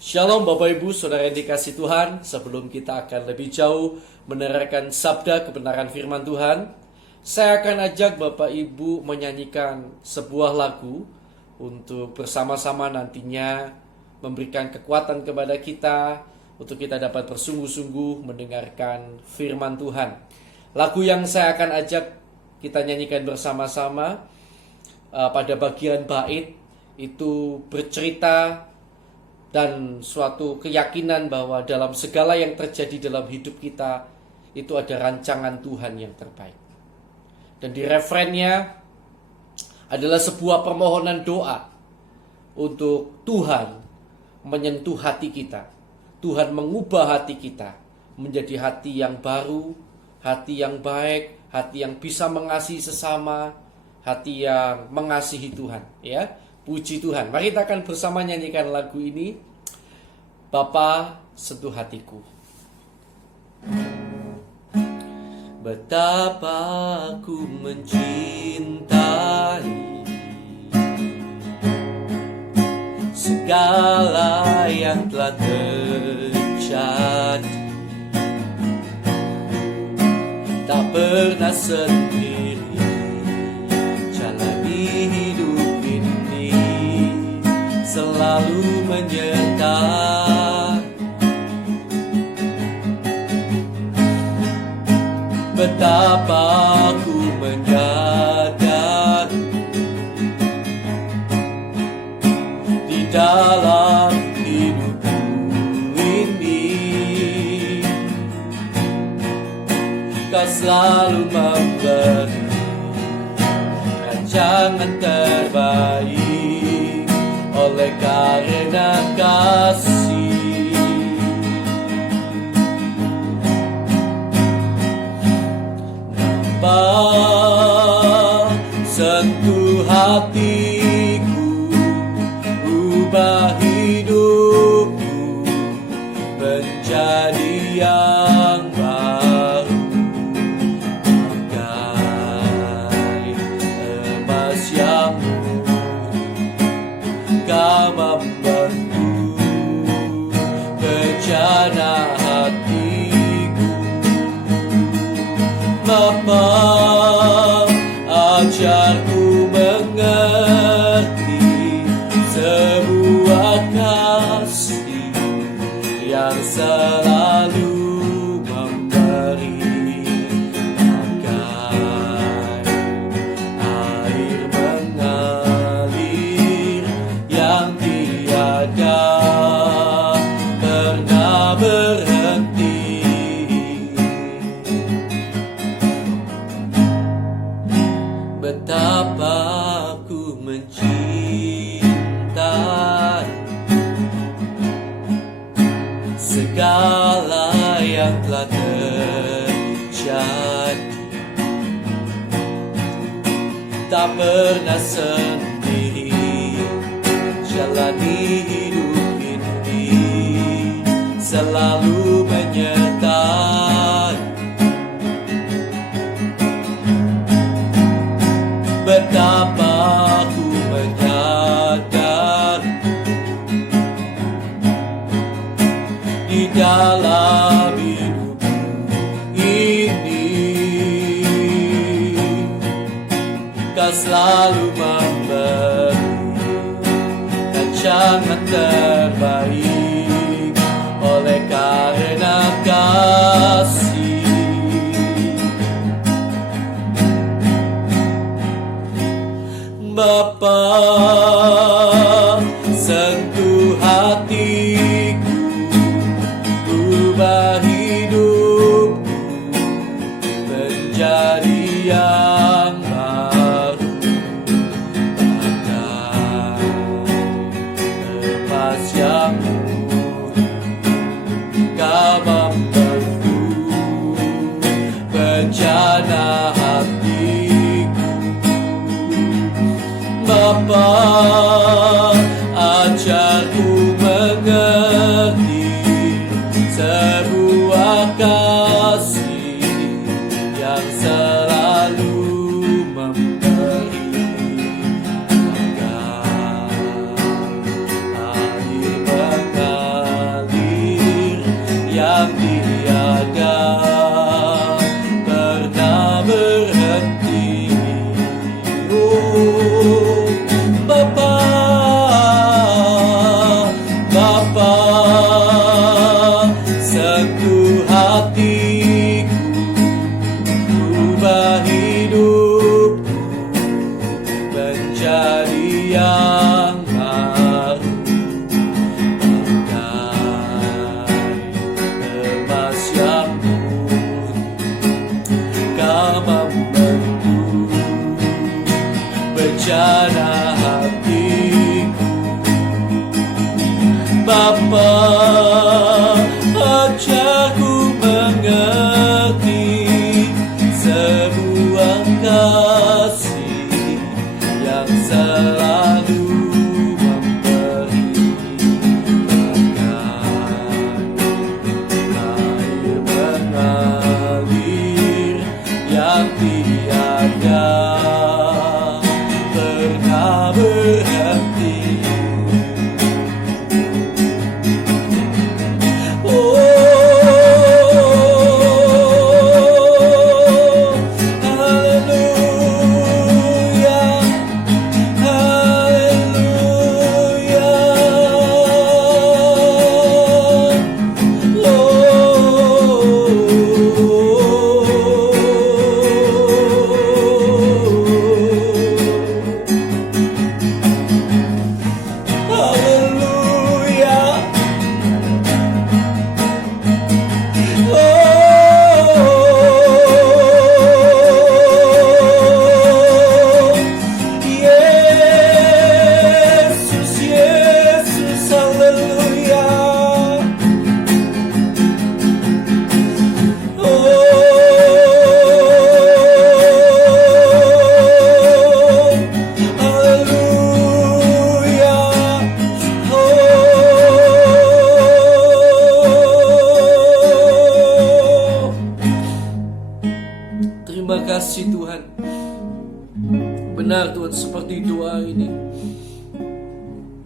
Shalom Bapak Ibu Saudara yang dikasih Tuhan. Sebelum kita akan lebih jauh menerangkan sabda kebenaran firman Tuhan, saya akan ajak Bapak Ibu menyanyikan sebuah lagu untuk bersama-sama nantinya memberikan kekuatan kepada kita untuk kita dapat bersungguh-sungguh mendengarkan firman Tuhan. Lagu yang saya akan ajak kita nyanyikan bersama-sama pada bagian bait itu bercerita dan suatu keyakinan bahwa dalam segala yang terjadi dalam hidup kita itu ada rancangan Tuhan yang terbaik. Dan di refrennya adalah sebuah permohonan doa untuk Tuhan menyentuh hati kita. Tuhan mengubah hati kita menjadi hati yang baru, hati yang baik, hati yang bisa mengasihi sesama, hati yang mengasihi Tuhan, ya. Puji Tuhan. Mari kita akan bersama nyanyikan lagu ini. Bapa, sentuh hatiku. Betapa aku mencintai segala yang telah terjadi. Tak pernah sendiri jalani hidup ini, selalu menyertai. Betapa aku menyadari di dalam hidupku ini Kau selalu memberi rancangan terbaik oleh karena kasih. Sentuh hatiku, ubah hidupku menjadi yang baru, bagai emas yang murni. Kau membentuk bejana hatiku. Bapa, ajarku mengerti sebuah kasih yang selalu memberi, bagai air mengalir yang tiada pernah berhenti. Betapa aku mencintai segala yang telah terjadi. Tak pernah sendiri jalani hidup ini, selalu menyertai. Betapa aku menyadari di dalam hidup ini Kau selalu memberi rancangan terbaik oleh karena kasih. Bapa, sentuh hatiku, ubah hidupku menjadi yang baru, bagai emas yang murni. Kau membentuk bejana hatiku. Bapa, ajarku mengerti sebuah kasih yang selalu memberi, bagai air Bapa, ajarku mengerti sebuah kasih yang selalu memperhatikan. Air mengalir yang tiada pernah berhenti. Terima kasih Tuhan. Benar Tuhan, seperti doa ini.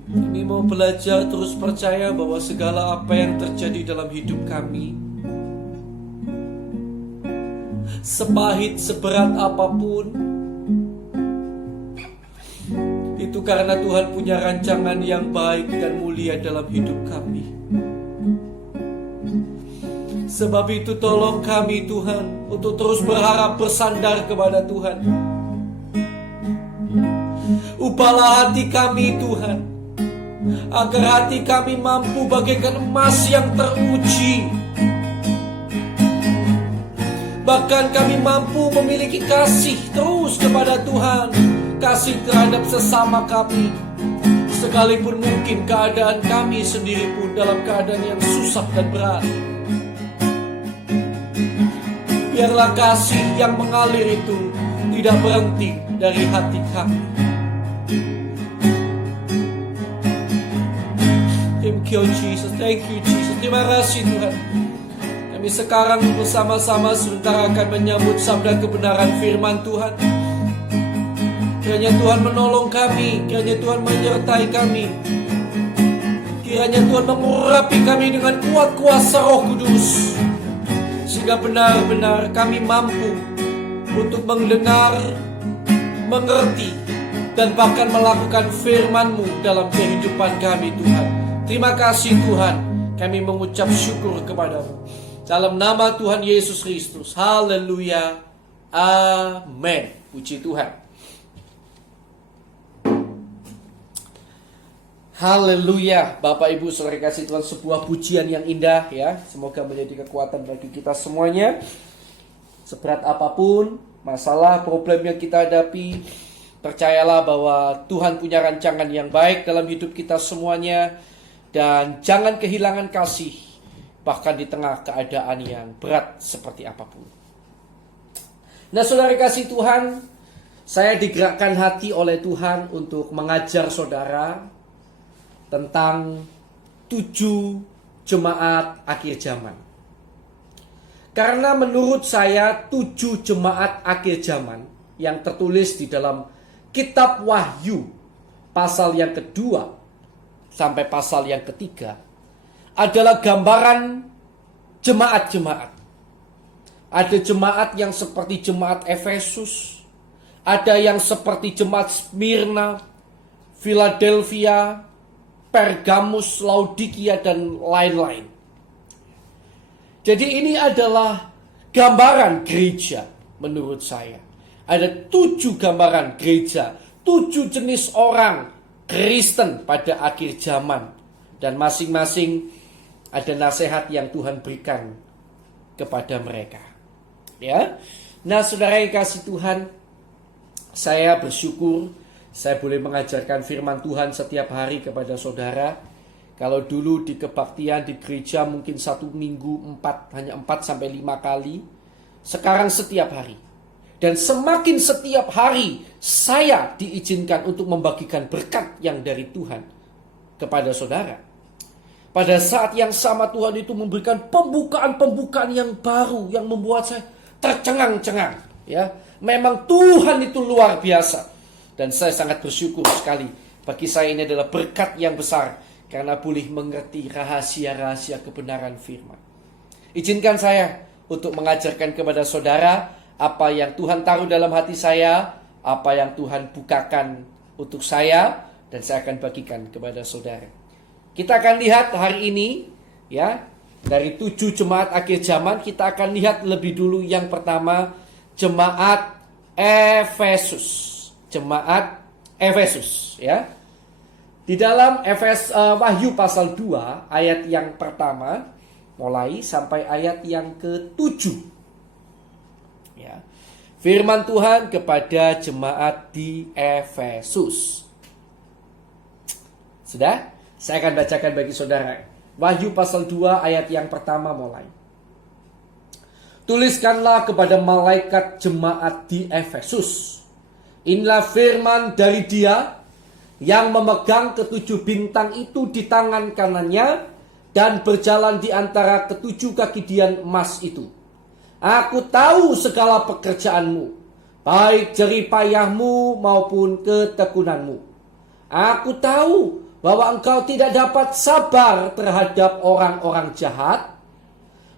Kami mau belajar terus percaya bahwa segala apa yang terjadi dalam hidup kami, sepahit, seberat apapun, itu karena Tuhan punya rancangan yang baik dan mulia dalam hidup kami. Sebab itu tolong kami Tuhan untuk terus berharap bersandar kepada Tuhan. Ubahlah hati kami Tuhan, agar hati kami mampu bagaikan emas yang teruji. Bahkan kami mampu memiliki kasih terus kepada Tuhan, kasih terhadap sesama kami, sekalipun mungkin keadaan kami sendiri pun dalam keadaan yang susah dan berat. Biarlah kasih yang mengalir itu tidak berhenti dari hati kami. Thank you Jesus, thank you Jesus. Terima kasih Tuhan. Kami sekarang bersama-sama sebentar akan menyambut sabda kebenaran firman Tuhan. Kiranya Tuhan menolong kami, kiranya Tuhan menyertai kami, kiranya Tuhan mengurapi kami dengan kuat kuasa Roh Kudus, sehingga benar-benar kami mampu untuk mendengar, mengerti, dan bahkan melakukan firman-Mu dalam kehidupan kami Tuhan. Terima kasih Tuhan, kami mengucap syukur kepada-Mu. Dalam nama Tuhan Yesus Kristus, haleluya, amin. Puji Tuhan. Haleluya, Bapak Ibu saudara kasih Tuhan, sebuah pujian yang indah ya. Semoga menjadi kekuatan bagi kita semuanya. Seberat apapun masalah, problem yang kita hadapi, percayalah bahwa Tuhan punya rancangan yang baik dalam hidup kita semuanya. Dan jangan kehilangan kasih, bahkan di tengah keadaan yang berat seperti apapun. Nah saudara kasih Tuhan, saya digerakkan hati oleh Tuhan untuk mengajar saudara tentang 7 jemaat akhir zaman. Karena menurut saya 7 jemaat akhir zaman yang tertulis di dalam kitab Wahyu pasal yang kedua sampai pasal yang ketiga adalah gambaran jemaat-jemaat. Ada jemaat yang seperti jemaat Efesus, ada yang seperti jemaat Smyrna, Philadelphia, Pergamus, Laodikia, dan lain-lain. Jadi ini adalah gambaran gereja menurut saya. Ada 7 gambaran gereja, 7 jenis orang Kristen pada akhir zaman. Dan masing-masing ada nasihat yang Tuhan berikan kepada mereka. Ya. Nah saudara yang kasih Tuhan, saya bersyukur saya boleh mengajarkan firman Tuhan setiap hari kepada saudara. Kalau dulu di kebaktian di gereja mungkin satu minggu hanya 4 sampai 5 kali. Sekarang setiap hari. Dan semakin setiap hari saya diizinkan untuk membagikan berkat yang dari Tuhan kepada saudara. Pada saat yang sama Tuhan itu memberikan pembukaan-pembukaan yang baru yang membuat saya tercengang-cengang. Ya, memang Tuhan itu luar biasa. Dan saya sangat bersyukur sekali. Bagi saya ini adalah berkat yang besar. Karena boleh mengerti rahasia-rahasia kebenaran firman. Izinkan saya untuk mengajarkan kepada saudara apa yang Tuhan taruh dalam hati saya, apa yang Tuhan bukakan untuk saya, dan saya akan bagikan kepada saudara. Kita akan lihat hari ini, ya, dari 7 jemaat akhir zaman, kita akan lihat lebih dulu yang pertama, jemaat Efesus. Jemaat Efesus, ya. Di dalam Wahyu pasal 2 ayat yang pertama mulai sampai ayat yang ke-7. Ya. Firman Tuhan kepada jemaat di Efesus. Sudah? Saya akan bacakan bagi saudara. Wahyu pasal 2 ayat yang pertama mulai. Tuliskanlah kepada malaikat jemaat di Efesus. Inilah firman dari Dia yang memegang ke7 bintang itu di tangan kanannya dan berjalan di antara ke7 kaki dian emas itu. Aku tahu segala pekerjaanmu, baik jerih payahmu maupun ketekunanmu. Aku tahu bahwa engkau tidak dapat sabar terhadap orang-orang jahat,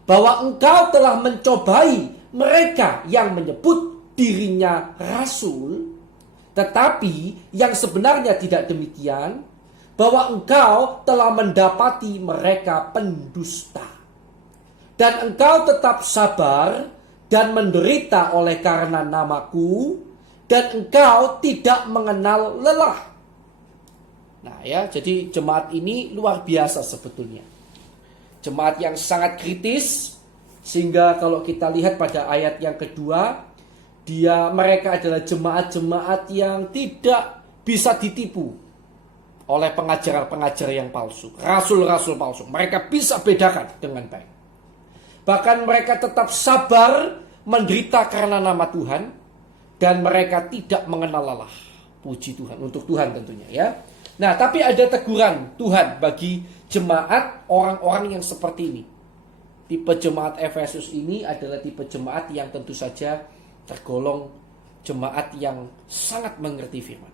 bahwa engkau telah mencobai mereka yang menyebut dirinya rasul, tetapi yang sebenarnya tidak demikian, bahwa engkau telah mendapati mereka pendusta. Dan engkau tetap sabar dan menderita oleh karena namaku, dan engkau tidak mengenal lelah. Nah ya, jadi jemaat ini luar biasa sebetulnya. Jemaat yang sangat kritis, sehingga kalau kita lihat pada ayat yang kedua, mereka adalah jemaat-jemaat yang tidak bisa ditipu oleh pengajar-pengajar yang palsu, rasul-rasul palsu. Mereka bisa bedakan dengan baik. Bahkan mereka tetap sabar menderita karena nama Tuhan, dan mereka tidak mengenal lelah. Puji Tuhan, untuk Tuhan tentunya ya. Nah, tapi ada teguran Tuhan bagi jemaat orang-orang yang seperti ini. Tipe jemaat Efesus ini adalah tipe jemaat yang tentu saja tergolong jemaat yang sangat mengerti firman.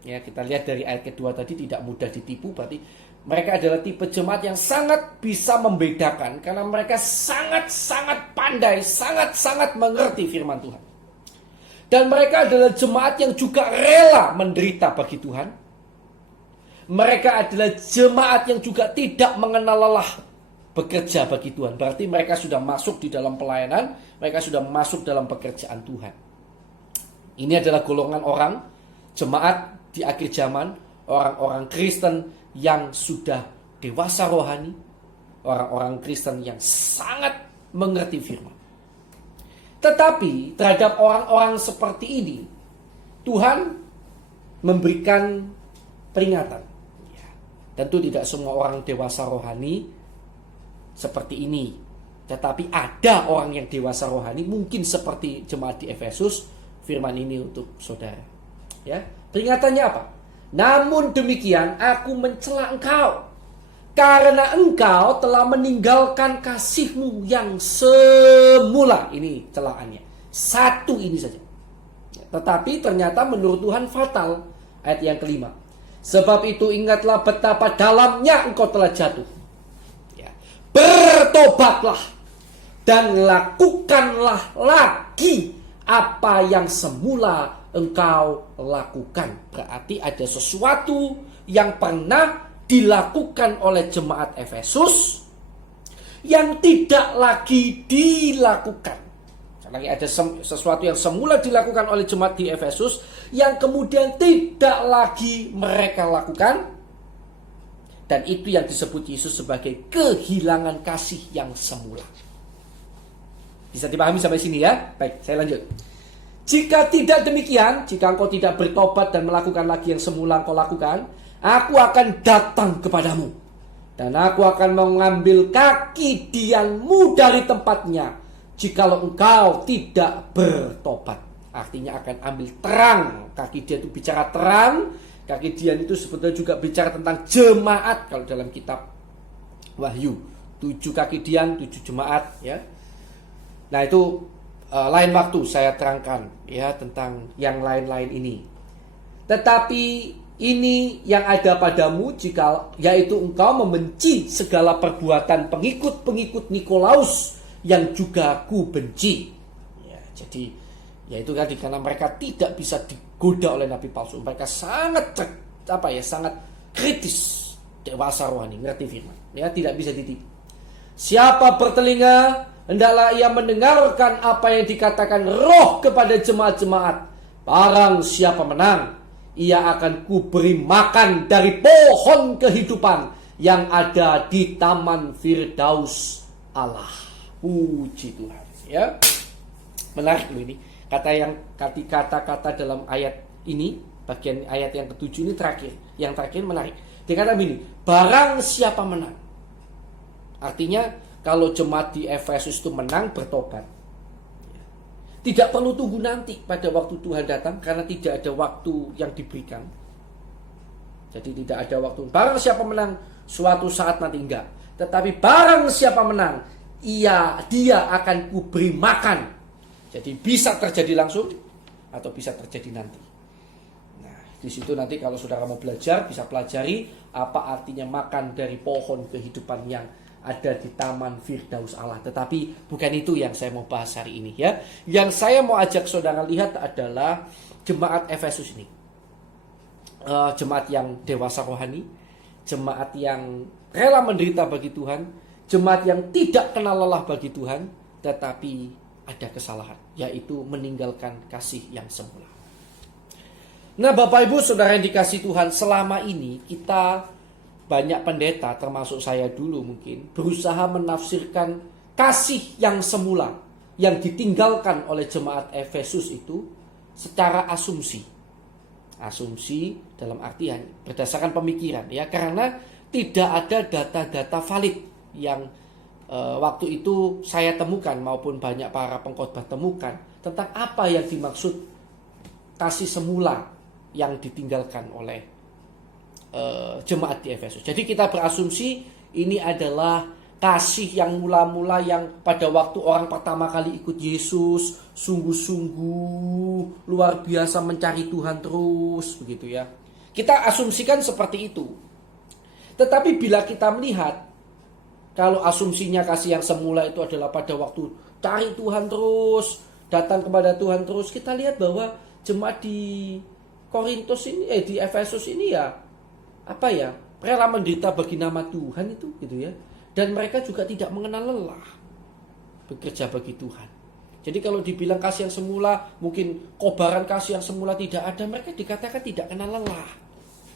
Ya, kita lihat dari ayat kedua tadi tidak mudah ditipu, berarti mereka adalah tipe jemaat yang sangat bisa membedakan karena mereka sangat-sangat pandai, sangat-sangat mengerti firman Tuhan. Dan mereka adalah jemaat yang juga rela menderita bagi Tuhan. Mereka adalah jemaat yang juga tidak mengenal lelah bekerja bagi Tuhan. Berarti mereka sudah masuk di dalam pelayanan, mereka sudah masuk dalam pekerjaan Tuhan. Ini adalah golongan orang, jemaat di akhir zaman, orang-orang Kristen yang sudah dewasa rohani, orang-orang Kristen yang sangat mengerti firman. Tetapi terhadap orang-orang seperti ini, Tuhan memberikan peringatan. Ya, tentu tidak semua orang dewasa rohani seperti ini. Tetapi ada orang yang dewasa rohani, mungkin seperti jemaat di Efesus. Firman ini untuk saudara. Ya, peringatannya apa? Namun demikian aku mencela engkau, karena engkau telah meninggalkan kasihmu yang semula. Ini celaannya. Satu ini saja. Tetapi ternyata menurut Tuhan fatal. Ayat yang kelima. Sebab itu ingatlah betapa dalamnya engkau telah jatuh. Ya. Bertobatlah dan lakukanlah lagi apa yang semula engkau lakukan. Berarti ada sesuatu yang pernah dilakukan oleh jemaat Efesus yang tidak lagi dilakukan. Lagi ada sesuatu yang semula dilakukan oleh jemaat di Efesus yang kemudian tidak lagi mereka lakukan. Dan itu yang disebut Yesus sebagai kehilangan kasih yang semula. Bisa dipahami sampai sini ya? Baik, saya lanjut. Jika tidak demikian, jika engkau tidak bertobat dan melakukan lagi yang semula engkau lakukan, aku akan datang kepadamu Dan aku akan mengambil kaki Dianmu dari tempatnya jikalau engkau tidak bertobat. Artinya akan ambil terang. Kaki Dian itu bicara terang. Kaki Dian itu sebetulnya juga bicara tentang jemaat. Kalau dalam kitab Wahyu, 7 kaki Dian, 7 jemaat, ya. Nah, itu lain waktu saya terangkan ya tentang yang lain-lain ini. Tetapi ini yang ada padamu jika yaitu engkau membenci segala perbuatan pengikut-pengikut Nikolaus yang juga ku benci. Ya, jadi yaitu tadi karena mereka tidak bisa digoda oleh nabi palsu. Mereka sangat sangat kritis, dewasa rohani, ngerti firman. Ya, tidak bisa ditipu. Siapa bertelinga, hendaklah ia mendengarkan apa yang dikatakan Roh kepada jemaat-jemaat. Barang siapa menang, ia akan kuberi makan dari pohon kehidupan yang ada di taman Firdaus Allah. Puji Tuhan, ya. Menarik loh ini. Kata-kata dalam ayat ini, bagian ayat yang ke-7 ini terakhir. Yang terakhir menarik. Dikatakan begini, barang siapa menang. Artinya kalau jemaat di Efesus itu menang, bertobat, tidak perlu tunggu nanti pada waktu Tuhan datang, karena tidak ada waktu yang diberikan. Jadi tidak ada waktu. Barang siapa menang, suatu saat nanti enggak. Tetapi barang siapa menang, dia akan kuberi makan. Jadi bisa terjadi langsung atau bisa terjadi nanti. Nah, di situ nanti kalau saudara mau belajar, bisa pelajari apa artinya makan dari pohon kehidupan yang ada di taman Firdaus Allah. Tetapi bukan itu yang saya mau bahas hari ini, ya. Yang saya mau ajak saudara lihat adalah jemaat Efesus ini. Jemaat yang dewasa rohani, jemaat yang rela menderita bagi Tuhan, jemaat yang tidak kenal lelah bagi Tuhan, tetapi ada kesalahan, yaitu meninggalkan kasih yang semula. Nah, Bapak Ibu Saudara yang dikasihi Tuhan, selama ini kita banyak pendeta, termasuk saya dulu mungkin, berusaha menafsirkan kasih yang semula yang ditinggalkan oleh jemaat Efesus itu secara asumsi. Asumsi dalam artian berdasarkan pemikiran, ya, karena tidak ada data-data valid yang waktu itu saya temukan maupun banyak para pengkhotbah temukan tentang apa yang dimaksud kasih semula yang ditinggalkan oleh jemaat di Efesus. Jadi kita berasumsi ini adalah kasih yang mula-mula yang pada waktu orang pertama kali ikut Yesus sungguh-sungguh luar biasa mencari Tuhan terus, begitu ya. Kita asumsikan seperti itu. Tetapi bila kita melihat kalau asumsinya kasih yang semula itu adalah pada waktu cari Tuhan terus, datang kepada Tuhan terus, kita lihat bahwa jemaat di Korintus ini, di Efesus ini rela menderita bagi nama Tuhan itu, gitu ya. Dan mereka juga tidak mengenal lelah bekerja bagi Tuhan. Jadi kalau dibilang kasih yang semula, mungkin kobaran kasih yang semula tidak ada, mereka dikatakan tidak kenal lelah,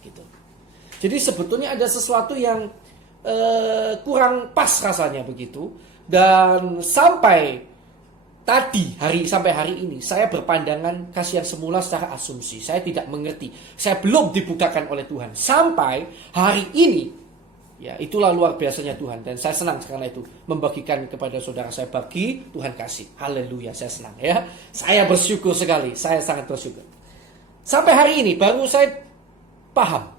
gitu. Jadi sebetulnya ada sesuatu yang kurang pas rasanya begitu. Dan sampai hari ini saya berpandangan kasih yang semula secara asumsi. Saya tidak mengerti. Saya belum dibukakan oleh Tuhan sampai hari ini. Ya, itulah luar biasanya Tuhan, dan saya senang karena itu membagikan kepada saudara saya, bagi Tuhan kasih. Haleluya, saya senang, ya. Saya bersyukur sekali. Saya sangat bersyukur. Sampai hari ini baru saya paham.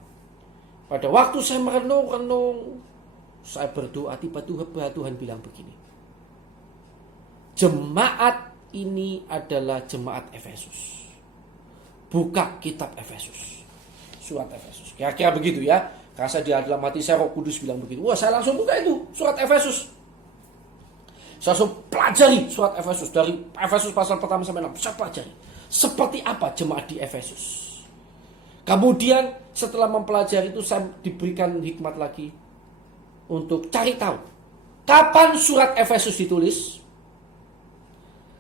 Pada waktu saya merenung, saya berdoa, tiba-tiba Tuhan bilang begini. Jemaat ini adalah jemaat Efesus. Buka kitab Efesus, surat Efesus. Kira-kira begitu, ya. Karena di dalam hati saya Roh Kudus bilang begitu. Wah, saya langsung buka itu surat Efesus. Saya langsung pelajari surat Efesus dari Efesus pasal pertama sampai 6. Saya pelajari seperti apa jemaat di Efesus. Kemudian setelah mempelajari itu, saya diberikan hikmat lagi untuk cari tahu kapan surat Efesus ditulis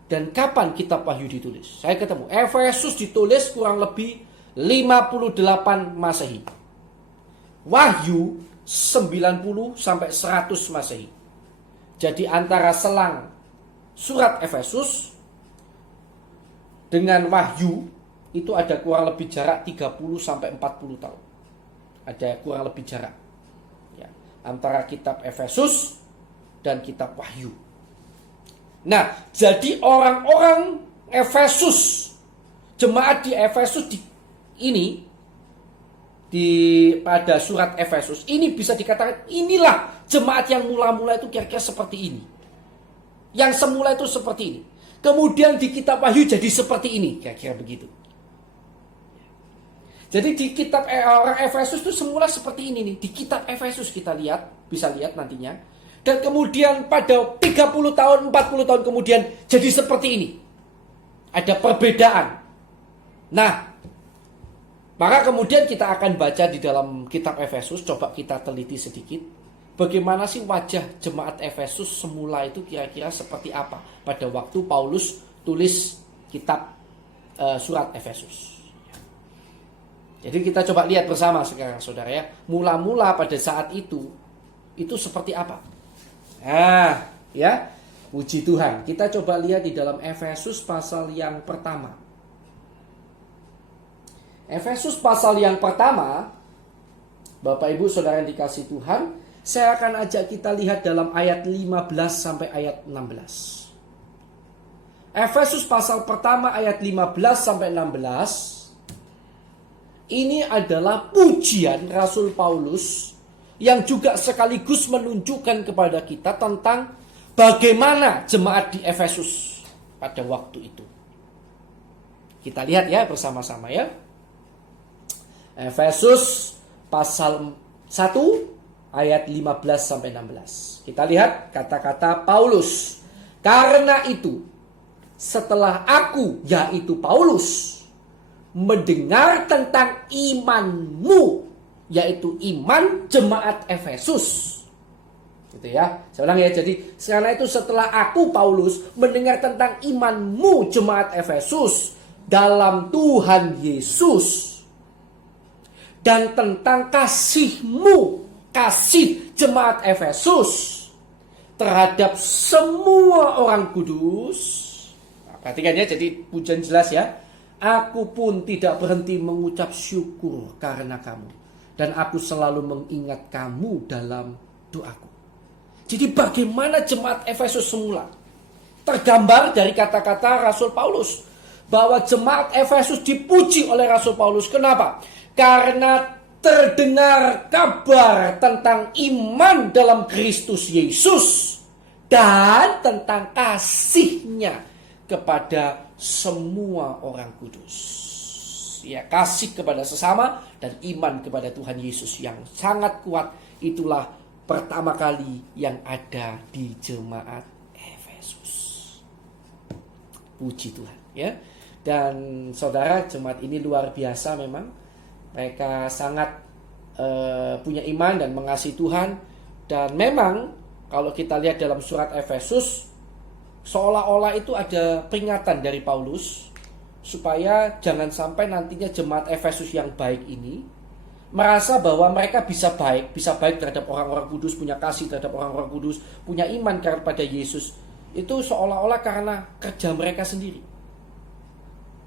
dan kapan kitab Wahyu ditulis. Saya ketemu Efesus ditulis kurang lebih 58 Masehi. Wahyu 90 sampai 100 Masehi. Jadi antara selang surat Efesus dengan Wahyu itu ada kurang lebih jarak 30 sampai 40 tahun. Ada kurang lebih jarak. Ya. antara kitab Efesus dan kitab Wahyu. Nah, jadi orang-orang Efesus, jemaat di Efesus pada surat Efesus ini bisa dikatakan inilah jemaat yang mula-mula itu kira-kira seperti ini. Yang semula itu seperti ini. Kemudian di kitab Wahyu jadi seperti ini, kira-kira begitu. Jadi di kitab orang Efesus itu semula seperti ini nih. Di kitab Efesus kita lihat, bisa lihat nantinya. Dan kemudian pada 30 tahun, 40 tahun kemudian jadi seperti ini. Ada perbedaan. Nah, maka kemudian kita akan baca di dalam kitab Efesus, coba kita teliti sedikit. Bagaimana sih wajah jemaat Efesus semula itu kira-kira seperti apa pada waktu Paulus tulis kitab surat Efesus. Jadi kita coba lihat bersama sekarang saudara ya. Mula-mula pada saat itu seperti apa? Nah ya, puji Tuhan. Kita coba lihat di dalam Efesus pasal yang pertama. Efesus pasal yang pertama, Bapak Ibu Saudara yang dikasihi Tuhan, saya akan ajak kita lihat dalam ayat 15 sampai ayat 16. Efesus pasal pertama ayat 15 sampai 16. Ini adalah pujian Rasul Paulus yang juga sekaligus menunjukkan kepada kita tentang bagaimana jemaat di Efesus pada waktu itu. Kita lihat ya bersama-sama ya. Efesus pasal 1 ayat 15 sampai 16. Kita lihat kata-kata Paulus. Karena itu, setelah aku, yaitu Paulus, mendengar tentang imanmu, yaitu iman jemaat Efesus. Gitu ya. Saya ulang ya. Jadi, karena itu setelah aku Paulus mendengar tentang imanmu jemaat Efesus dalam Tuhan Yesus, dan tentang kasihmu, kasih jemaat Efesus terhadap semua orang kudus. Nah, perhatikan ya, jadi pujian jelas ya. Aku pun tidak berhenti mengucap syukur karena kamu, dan aku selalu mengingat kamu dalam doaku. Jadi bagaimana jemaat Efesus semula? Tergambar dari kata-kata Rasul Paulus bahwa jemaat Efesus dipuji oleh Rasul Paulus. Kenapa? Karena terdengar kabar tentang iman dalam Kristus Yesus dan tentang kasihnya kepada semua orang kudus. Ya, kasih kepada sesama dan iman kepada Tuhan Yesus yang sangat kuat. Itulah pertama kali yang ada di jemaat Efesus. Puji Tuhan ya. Dan saudara, jemaat ini luar biasa memang. Mereka sangat punya iman dan mengasihi Tuhan. Dan memang kalau kita lihat dalam surat Efesus, seolah-olah itu ada peringatan dari Paulus supaya jangan sampai nantinya jemaat Efesus yang baik ini merasa bahwa mereka bisa baik terhadap orang-orang kudus, punya kasih terhadap orang-orang kudus, punya iman kepada Yesus. Itu seolah-olah karena kerja mereka sendiri.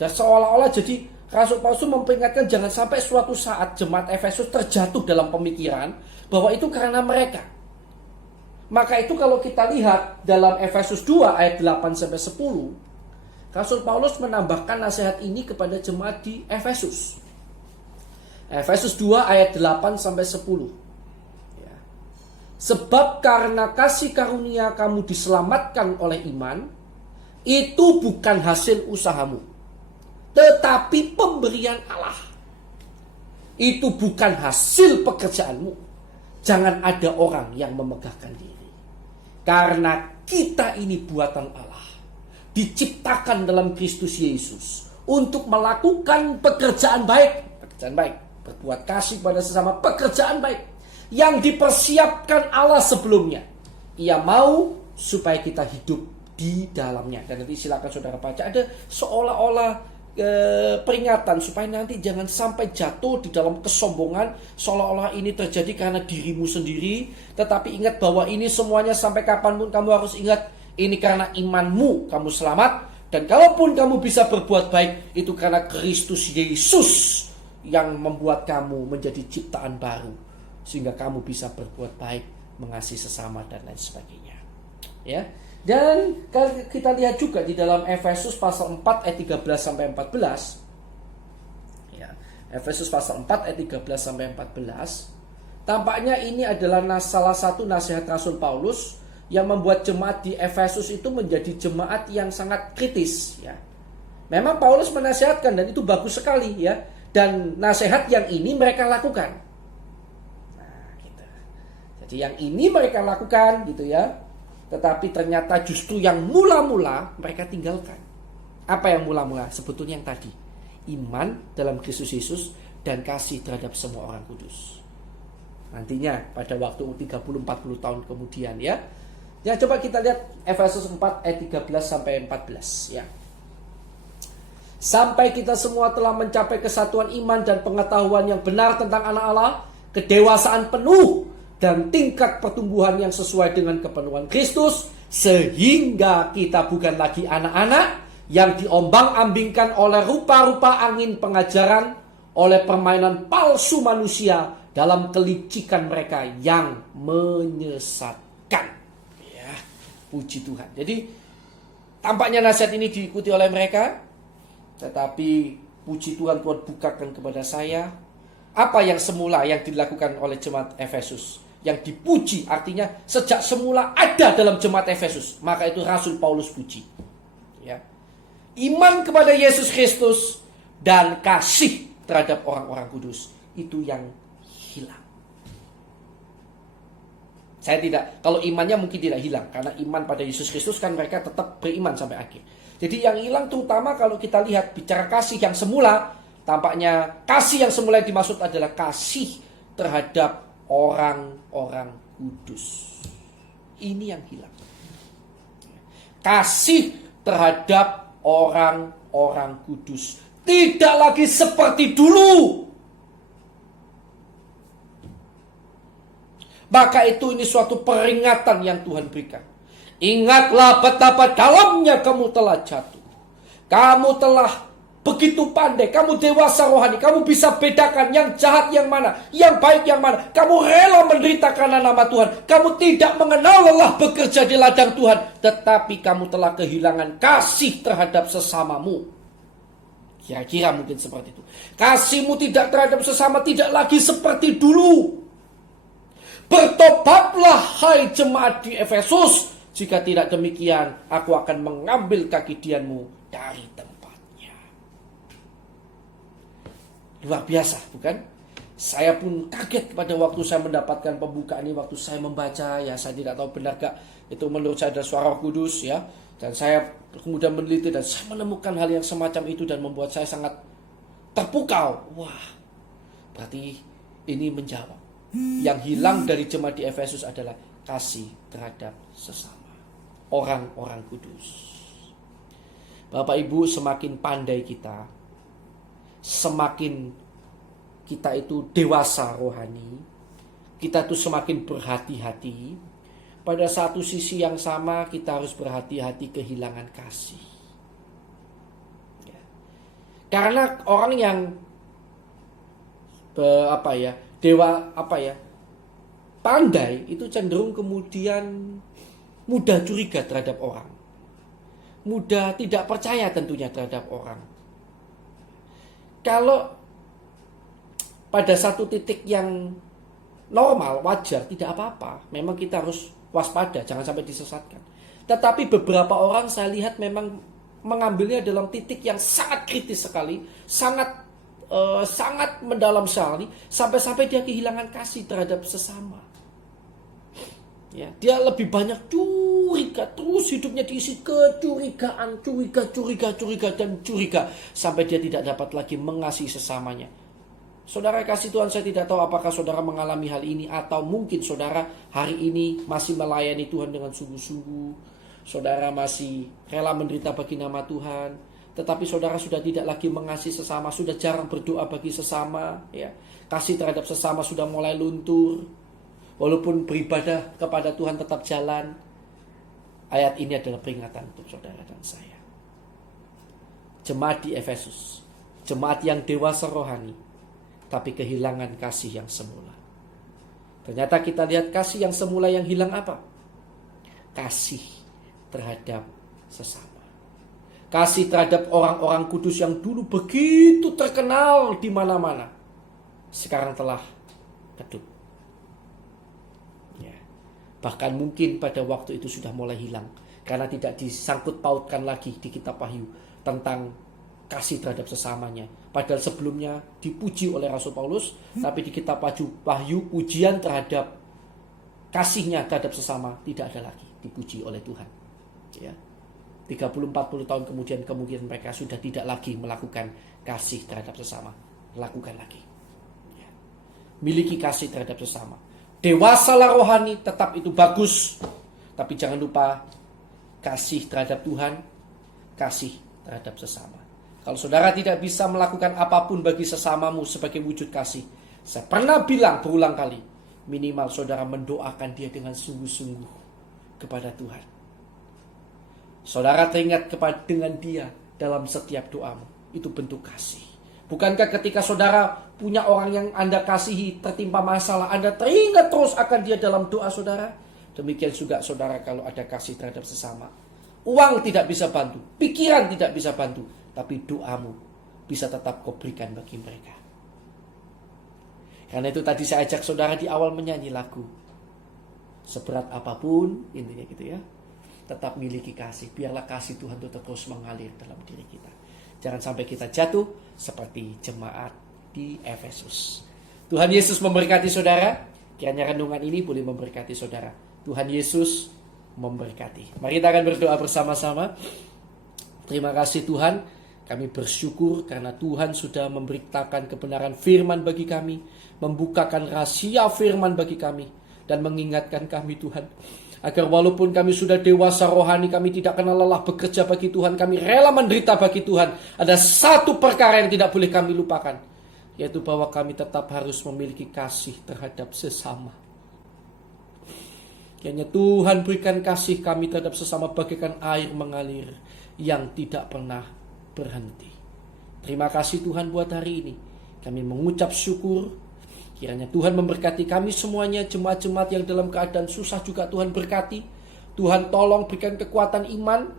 Dan seolah-olah jadi Rasul Paulus memperingatkan jangan sampai suatu saat jemaat Efesus terjatuh dalam pemikiran bahwa itu karena mereka. Maka itu kalau kita lihat dalam Efesus 2 ayat 8-10, Rasul Paulus menambahkan nasihat ini kepada jemaat di Efesus. Efesus 2 ayat 8-10. Ya. Sebab karena kasih karunia kamu diselamatkan oleh iman, itu bukan hasil usahamu, tetapi pemberian Allah. Itu bukan hasil pekerjaanmu. Jangan ada orang yang memegahkan diri. Karena kita ini buatan Allah, diciptakan dalam Kristus Yesus untuk melakukan pekerjaan baik, berbuat kasih pada sesama, pekerjaan baik yang dipersiapkan Allah sebelumnya. Ia mau supaya kita hidup di dalamnya. Dan nanti silakan saudara baca, ada seolah-olah peringatan supaya nanti jangan sampai jatuh di dalam kesombongan seolah-olah ini terjadi karena dirimu sendiri. Tetapi ingat bahwa ini semuanya sampai kapanpun kamu harus ingat, ini karena imanmu kamu selamat. Dan kalaupun kamu bisa berbuat baik, itu karena Kristus Yesus yang membuat kamu menjadi ciptaan baru. sehingga kamu bisa berbuat baik, mengasihi sesama dan lain sebagainya. Ya. Dan kita lihat juga di dalam Efesus pasal 4 ayat 13 sampai 14. Ya, Efesus pasal 4 ayat 13 sampai 14. Tampaknya ini adalah salah satu nasihat Rasul Paulus yang membuat jemaat di Efesus itu menjadi jemaat yang sangat kritis, ya. Memang Paulus menasihatkan dan itu bagus sekali, ya. Dan nasihat yang ini mereka lakukan. Nah, gitu. Jadi yang ini mereka lakukan, gitu ya. Tetapi ternyata justru yang mula-mula mereka tinggalkan. Apa yang mula-mula? Sebetulnya yang tadi, iman dalam Kristus Yesus dan kasih terhadap semua orang kudus. Nantinya pada waktu 30-40 tahun kemudian, ya. Ya, coba kita lihat Efesus 4 ayat 13 sampai 14, ya. Sampai kita semua telah mencapai kesatuan iman dan pengetahuan yang benar tentang anak Allah, kedewasaan penuh dan tingkat pertumbuhan yang sesuai dengan kepenuhan Kristus, sehingga kita bukan lagi anak-anak yang diombang-ambingkan oleh rupa-rupa angin pengajaran, oleh permainan palsu manusia dalam kelicikan mereka yang menyesatkan. Ya, puji Tuhan. Jadi tampaknya nasihat ini diikuti oleh mereka, tetapi puji Tuhan, Tuhan bukakan kepada saya apa yang semula yang dilakukan oleh jemaat Efesus. Yang dipuji artinya sejak semula ada dalam jemaat Efesus, maka itu Rasul Paulus puji. Ya. Iman kepada Yesus Kristus dan kasih terhadap orang-orang kudus, itu yang hilang. Saya tidak, kalau imannya mungkin tidak hilang, karena iman pada Yesus Kristus kan mereka tetap beriman sampai akhir. Jadi yang hilang terutama kalau kita lihat bicara kasih yang semula, tampaknya kasih yang semula yang dimaksud adalah kasih terhadap orang-orang kudus. Ini yang hilang. Kasih terhadap orang-orang kudus tidak lagi seperti dulu. Maka itu ini suatu peringatan yang Tuhan berikan. Ingatlah betapa dalamnya kamu telah jatuh. Kamu telah begitu pandai, kamu dewasa rohani, kamu bisa bedakan yang jahat yang mana, yang baik yang mana. Kamu rela menderita karena nama Tuhan. Kamu tidak mengenal lelah bekerja di ladang Tuhan, tetapi kamu telah kehilangan kasih terhadap sesamamu. Kira-kira mungkin seperti itu. Kasihmu tidak terhadap sesama tidak lagi seperti dulu. Bertobatlah hai jemaat di Efesus. Jika tidak demikian, aku akan mengambil kaki dianmu dari tempatnya. Luar biasa, bukan? Saya pun kaget pada waktu saya mendapatkan pembukaan ini. Waktu saya membaca, ya saya tidak tahu benar gak itu menurut saya adalah suara Roh Kudus, ya. Dan saya kemudian meneliti dan saya menemukan hal yang semacam itu dan membuat saya sangat terpukau. Wah, berarti ini menjawab. Yang hilang dari jemaat di Efesus adalah kasih terhadap sesama, orang-orang kudus. Bapak Ibu, semakin pandai kita, semakin kita itu dewasa rohani, kita itu semakin berhati-hati. Pada satu sisi yang sama kita harus berhati-hati kehilangan kasih. Ya. Karena orang yang pandai itu cenderung kemudian mudah curiga terhadap orang, mudah tidak percaya tentunya terhadap orang. Kalau pada satu titik yang normal, wajar, tidak apa-apa, memang kita harus waspada, jangan sampai disesatkan. Tetapi beberapa orang saya lihat memang mengambilnya dalam titik yang sangat kritis sekali, sangat mendalam sekali, sampai-sampai dia kehilangan kasih terhadap sesama. Ya, dia lebih banyak curiga, terus hidupnya diisi kecurigaan, curiga dan curiga, sampai dia tidak dapat lagi mengasihi sesamanya. Saudara kasih Tuhan, saya tidak tahu apakah saudara mengalami hal ini, atau mungkin saudara hari ini masih melayani Tuhan dengan sungguh-sungguh. Saudara masih rela menderita bagi nama Tuhan, tetapi saudara sudah tidak lagi mengasihi sesama, sudah jarang berdoa bagi sesama, ya. Kasih terhadap sesama sudah mulai luntur. Walaupun beribadah kepada Tuhan tetap jalan. Ayat ini adalah peringatan untuk saudara dan saya. Jemaat di Efesus, jemaat yang dewasa rohani, tapi kehilangan kasih yang semula. Ternyata kita lihat kasih yang semula yang hilang apa? Kasih terhadap sesama. Kasih terhadap orang-orang kudus yang dulu begitu terkenal di mana-mana, sekarang telah redup. Ya. Bahkan mungkin pada waktu itu sudah mulai hilang, karena tidak disangkut pautkan lagi di kitab Wahyu tentang kasih terhadap sesamanya. Padahal sebelumnya dipuji oleh Rasul Paulus, tapi di kitab Wahyu pujian terhadap kasihnya terhadap sesama tidak ada lagi dipuji oleh Tuhan. Ya. 30-40 tahun kemudian mereka sudah tidak lagi melakukan kasih terhadap sesama. Lakukan lagi. Ya. Miliki kasih terhadap sesama. Dewasalah rohani, tetap itu bagus. Tapi jangan lupa kasih terhadap Tuhan, kasih terhadap sesama. Kalau saudara tidak bisa melakukan apapun bagi sesamamu sebagai wujud kasih, saya pernah bilang berulang kali, minimal saudara mendoakan dia dengan sungguh-sungguh kepada Tuhan. Saudara teringat dengan dia dalam setiap doamu. Itu bentuk kasih. Bukankah ketika saudara punya orang yang Anda kasihi tertimpa masalah, Anda teringat terus akan dia dalam doa saudara? Demikian juga saudara kalau ada kasih terhadap sesama. Uang tidak bisa bantu, pikiran tidak bisa bantu, tapi doamu bisa tetap kau berikan bagi mereka. Karena itu tadi saya ajak saudara di awal menyanyi lagu. Seberat apapun, intinya gitu ya. Tetap miliki kasih. Biarlah kasih Tuhan tetap terus mengalir dalam diri kita. Jangan sampai kita jatuh seperti jemaat di Efesus. Tuhan Yesus memberkati saudara. Kiranya renungan ini boleh memberkati saudara. Tuhan Yesus memberkati. Mari kita akan berdoa bersama-sama. Terima kasih Tuhan. Kami bersyukur karena Tuhan sudah memberitakan kebenaran firman bagi kami. Membukakan rahasia firman bagi kami. Dan mengingatkan kami Tuhan. Agar walaupun kami sudah dewasa rohani, kami tidak kenal lelah bekerja bagi Tuhan. Kami rela menderita bagi Tuhan. Ada satu perkara yang tidak boleh kami lupakan. Yaitu bahwa kami tetap harus memiliki kasih terhadap sesama. Kiranya Tuhan berikan kasih kami terhadap sesama bagaikan air mengalir yang tidak pernah berhenti. Terima kasih Tuhan buat hari ini. Kami mengucap syukur. Kiranya Tuhan memberkati kami semuanya, jemaat-jemaat yang dalam keadaan susah juga Tuhan berkati. Tuhan tolong berikan kekuatan iman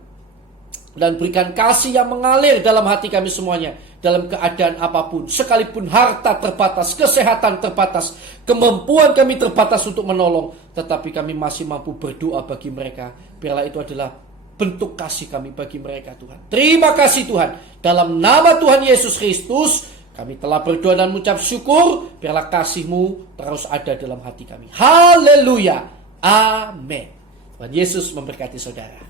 dan berikan kasih yang mengalir dalam hati kami semuanya. Dalam keadaan apapun, sekalipun harta terbatas, kesehatan terbatas, kemampuan kami terbatas untuk menolong, tetapi kami masih mampu berdoa bagi mereka. Biarlah itu adalah bentuk kasih kami bagi mereka Tuhan. Terima kasih Tuhan. Dalam nama Tuhan Yesus Kristus, kami telah berdoa dan mengucap syukur. Biarlah kasih-Mu terus ada dalam hati kami. Haleluya. Amin. Tuhan Yesus memberkati saudara.